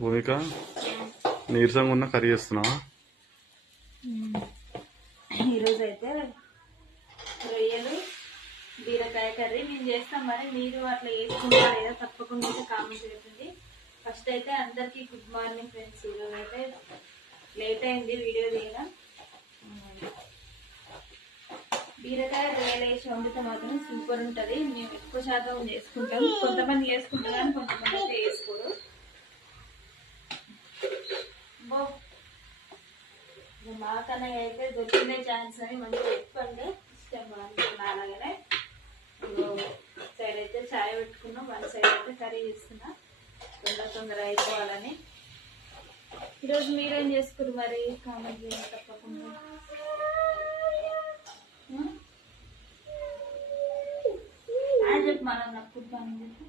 భూమిక నీరసంగా ఉన్న కర్రీ చేస్తున్నావా? ఈరోజు అయితే రొయ్యలు బీరకాయ కర్రీ మేము చేస్తాం. మరి మీరు అట్లా వేసుకుంటారా లేదా తప్పకుండా అయితే కామెంట్ చేయండి. ఫస్ట్ అయితే అందరికీ గుడ్ మార్నింగ్ ఫ్రెండ్స్. ఈరోజు అయితే లేట్ అయింది వీడియో తీయడం. బీరకాయ రొయ్యలు వేసి వండితే మాత్రం సూపర్ ఉంటుంది. మేము ఎక్కువ శాతం చేసుకుంటాం. కొంతమంది వేసుకుంటారు కానీ కొంతమంది అయితే వేసుకోరు. మాకన్నా అయితే దొరికిందే ఛాన్స్ అని మంచిగా చెప్పండి. ఇష్టం అనుకున్నా. అలాగనే సైడ్ అయితే చాయ్ పెట్టుకున్నాం, వన్ సైడ్ అయితే కర్రీ చేస్తున్నా తొందర అయిపోవాలని. ఈరోజు మీరేం చేసుకున్నారు మరి కామెంట్ చేయండి తప్పకుండా. చెప్పు మనం నాకు పని చెప్పు.